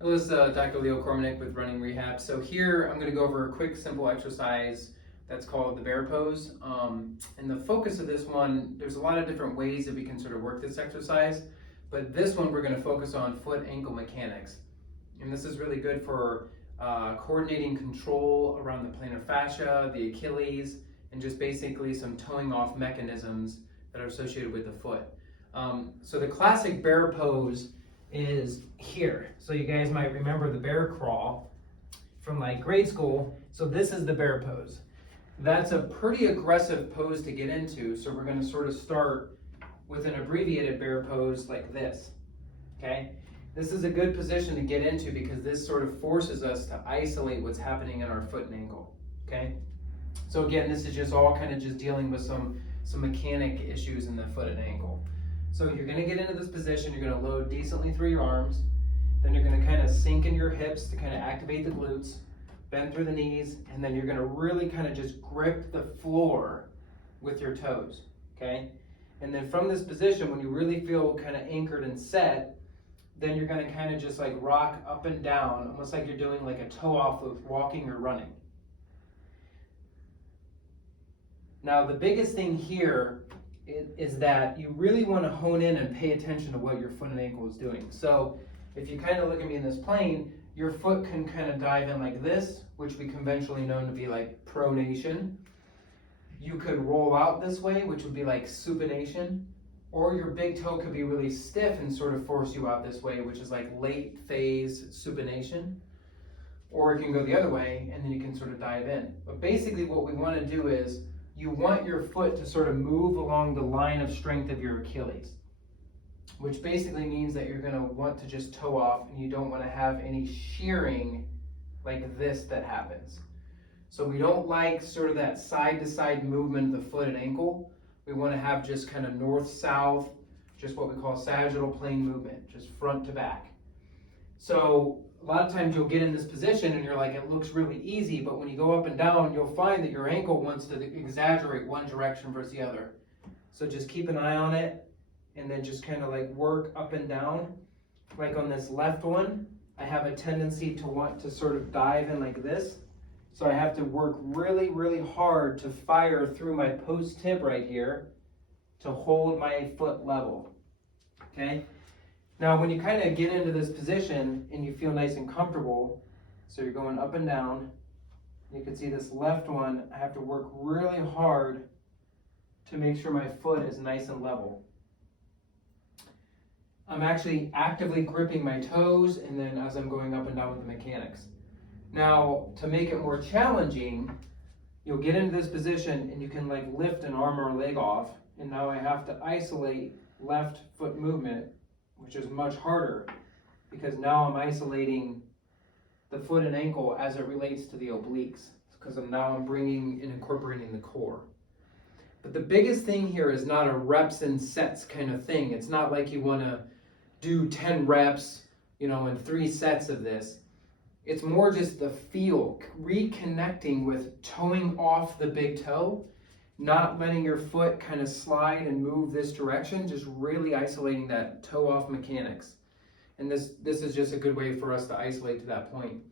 Hello, this is Dr. Kormanik with Running Rehab. So here I'm going to go over a quick, simple exercise that's called the bear pose. And the focus of this one, there's a lot of different ways that we can sort of work this exercise, but this one we're going to focus on foot-ankle mechanics. And this is really good for coordinating control around the plantar fascia, the Achilles, and just basically some toeing off mechanisms that are associated with the foot. So the classic bear pose is here. So you guys might remember the bear crawl from like grade school. So this is the bear pose. That's a pretty aggressive pose to get into. So we're going to sort of start with an abbreviated bear pose like this. Okay. This is a good position to get into because this sort of forces us to isolate what's happening in our foot and ankle. Okay. So again, this is just all kind of just dealing with some mechanic issues in the foot and ankle. So you're going to get into this position, you're going to load decently through your arms, then you're going to kind of sink into your hips to kind of activate the glutes, bend through the knees, and then you're going to really kind of just grip the floor with your toes, okay? And then from this position, when you really feel kind of anchored and set, then you're going to kind of just like rock up and down, almost like you're doing like a toe off of walking or running. Now the biggest thing here is that you really want to hone in and pay attention to what your foot and ankle is doing. So if you kind of look at me in this plane, your foot can kind of dive in like this, which we conventionally know to be like pronation. You could roll out this way, which would be like supination, or your big toe could be really stiff and sort of force you out this way, which is like late phase supination. Or it can go the other way and then you can sort of dive in. But basically what we want to do is you want your foot to sort of move along the line of strength of your Achilles, which basically means that you're going to want to just toe off and you don't want to have any shearing like this that happens. So we don't like sort of that side-to-side movement of the foot and ankle. We want to have just kind of north-south, just what we call sagittal plane movement, just front to back. So a lot of times you'll get in this position and you're like, it looks really easy, but when you go up and down, you'll find that your ankle wants to exaggerate one direction versus the other. So just keep an eye on it and then just kind of like work up and down. Like on this left one, I have a tendency to want to sort of dive in like this. So I have to work really, really hard to fire through my post tib right here to hold my foot level, okay? Now, when you kind of get into this position and you feel nice and comfortable, so you're going up and down, you can see this left one, I have to work really hard to make sure my foot is nice and level. I'm actually actively gripping my toes and then as I'm going up and down with the mechanics. Now, to make it more challenging, you'll get into this position and you can like lift an arm or a leg off, and now I have to isolate left foot movement, which is much harder because now I'm isolating the foot and ankle as it relates to the obliques because I'm bringing and incorporating the core. But the biggest thing here is not a reps and sets kind of thing. It's not like you want to do 10 reps, in 3 sets of this. It's more just the feel, reconnecting with toeing off the big toe, not letting your foot kind of slide and move this direction, just really isolating that toe off mechanics. And this is just a good way for us to isolate to that point.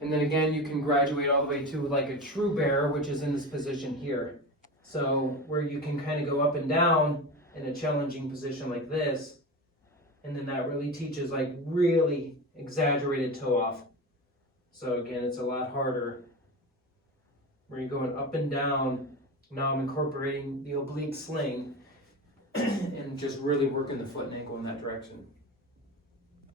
And then again, you can graduate all the way to like a true bear, which is in this position here. So where you can kind of go up and down in a challenging position like this. And then that really teaches like really exaggerated toe off. So again, it's a lot harder where you're going up and down. Now I'm incorporating the oblique sling and just really working the foot and ankle in that direction.